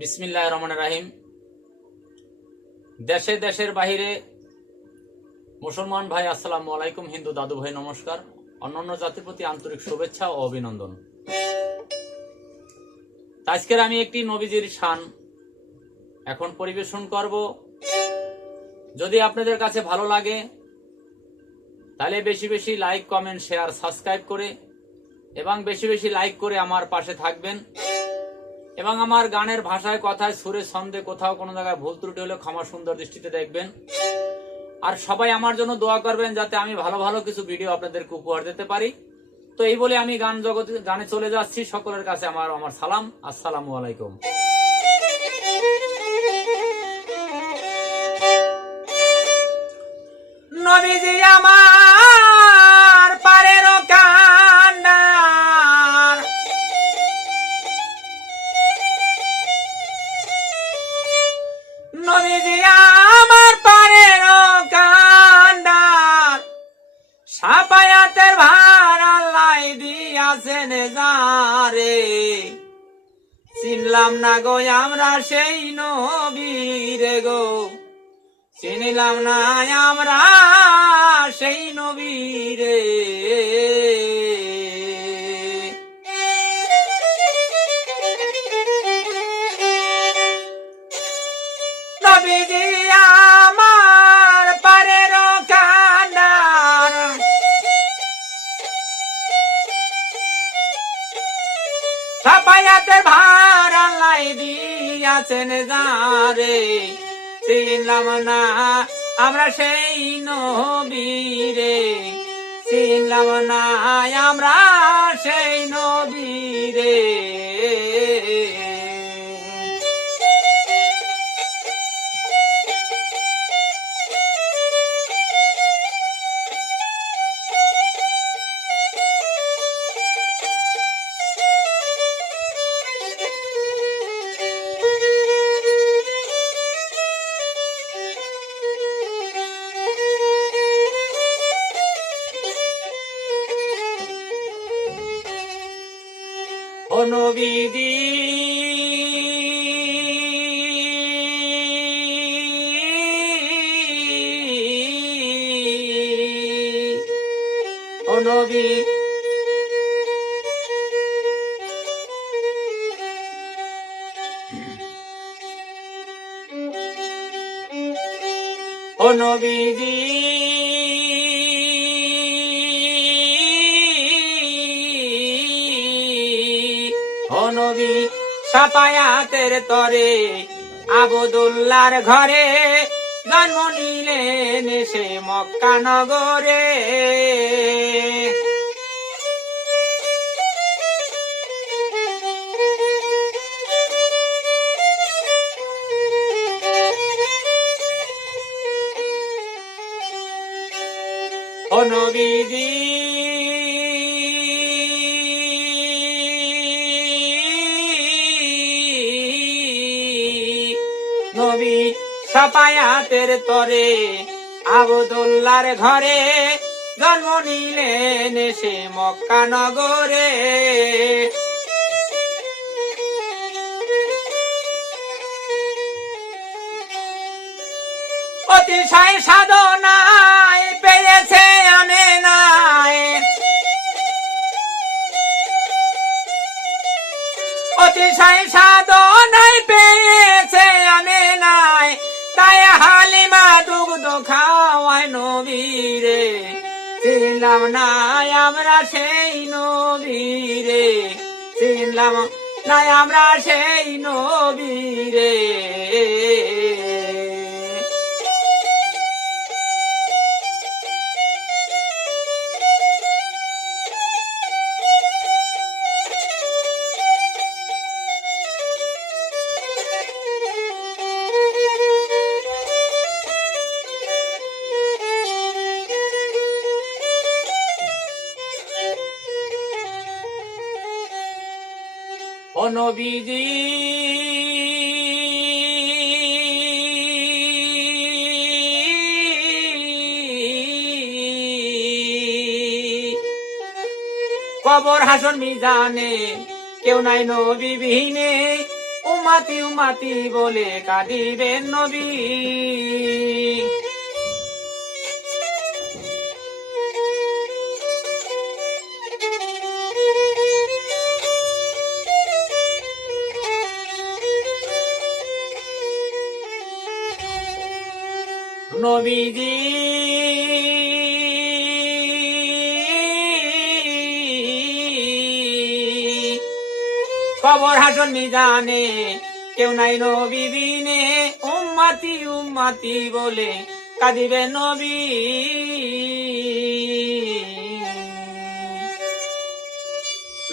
বিসমিল্লাহ রহমান রাহিম। দেশে দেশের বাহিরে মুসলমান ভাই, আসসালাম আলাইকুম, হিন্দু দাদু ভাই, নমস্কার। অন্যান্য জাতির প্রতি আন্তরিক শুভেচ্ছা ও অভিনন্দন। আজকের আমি একটি নবীজির শান এখন পরিবেশন করব। যদি আপনাদের কাছে ভালো লাগে, তাহলে বেশি বেশি লাইক, কমেন্ট, শেয়ার, সাবস্ক্রাইব করে এবং বেশি বেশি লাইক করে আমার পাশে থাকবেন। এবং আমার গানের ভাষায় কথায় সুরে ছন্দে কোথাও কোনো জায়গায় ভুল ত্রুটি হলে ক্ষমা সুন্দর দৃষ্টিতে দেখবেন। আর সবাই আমার জন্য দোয়া করবেন যাতে আমি ভালো ভালো কিছু ভিডিও আপনাদেরকে উপহার দিতে পারি। তো এই বলে আমি গান জগতে গানে চলে যাচ্ছি। সকলের কাছে আমার আমার সালাম। আসসালামু আলাইকুম। নবীজি দিয়াছেন যারে? চিনলাম না গো আমরা সেই নবীর গো। চিনলাম না আমরা সেই নবীরে সাপায়াতে ভার লাই দিয়াছেন যারে। চিনলাম না আমরা সেই নবীরে। চিনলাম না আমরা নবীজি নবী ও নবীজি নবী সাপায়াতের তরে আবদুল্লার ঘরে জন্ম নিলেন সে মক্কা নগরে। নবীজি সাপায়াতের তরে আবদুল্লার ঘরে জন্ম নিলেন সে মক্কা নগরে। অতিশয় সাধনায় পেয়েছে আমি নাই অতিশয় সাধনায় খাওয়ায় নবীরে। চিনলাম নাই আমরা সেই নবীরে। চিনলাম নাই আমরা সেই নবীরে। ও নবীজি কবর হাসন মিজানে কেউ নাই নবী বিহীনে উমাতি উমাতি বলে কাঁদিবেন নবী। নবীজি। কবর হাসন মিজানে কেউ নাই নবী বিনে উম্মাতি উম্মাতি বলে কাঁদিবে নবী।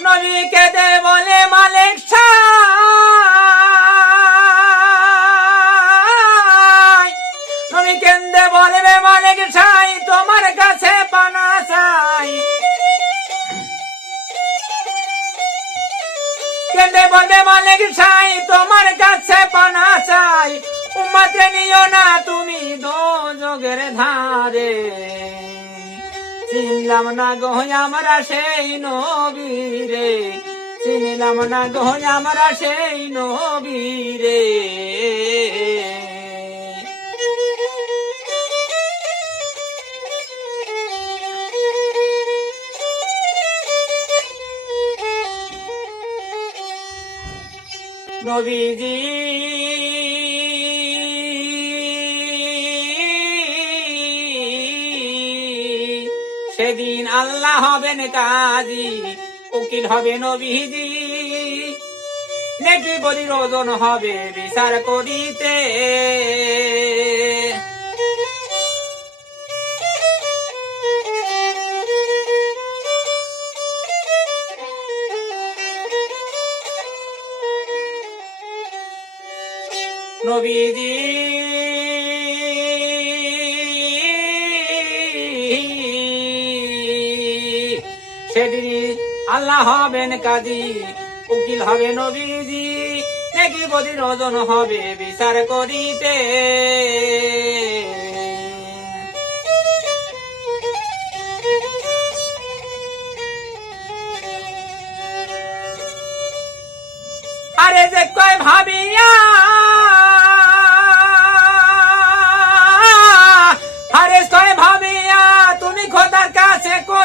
নবী কেঁদে বলে মালিক সাই মালিক সাই তোমার কাছে পানা চাই কেন্দে বলবে মালিক সাই তোমার কাছে পানা চাই উম্মাতে নিও না তুমি দো যোগের ধারে। চিনলাম না গো আমরা সেই নবীরে। চিনলাম না গো আমরা সেই নবীরে। নবীজি সেদিন আল্লাহ হবেন কাজী উকিল হবে নবীজি। নেকি বলি ওজন হবে বিচার করিতে। নবীজি সেদিন আল্লাহ হবেন উকিল হবে নবীজি নাকি হবে বিচার করিতে। আরে যে কয় ভাবিয়া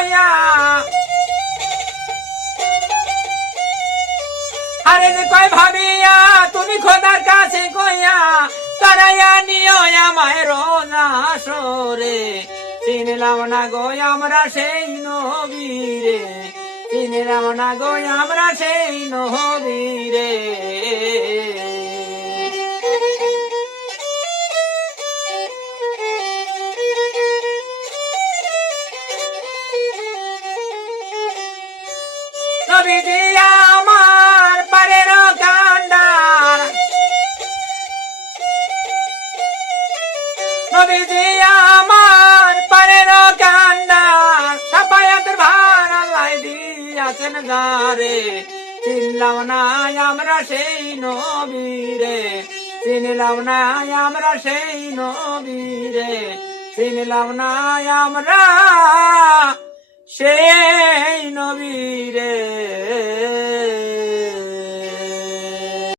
কাছে আরে যে কয় ভাবিয়া, তুমি খোদার কাছে কইয়া তারাইয়া নিও আমায় রোজা সরে চিনলাম না গো আমরা সেই নবীরে। চিনলাম না গো আমরা সেই নবীরে। গারে চিনলাম না আমরা সেই নবীরে। চিনলাম না আমরা সেই নবীরে। চিনলাম না আমরা সেই নবীরে।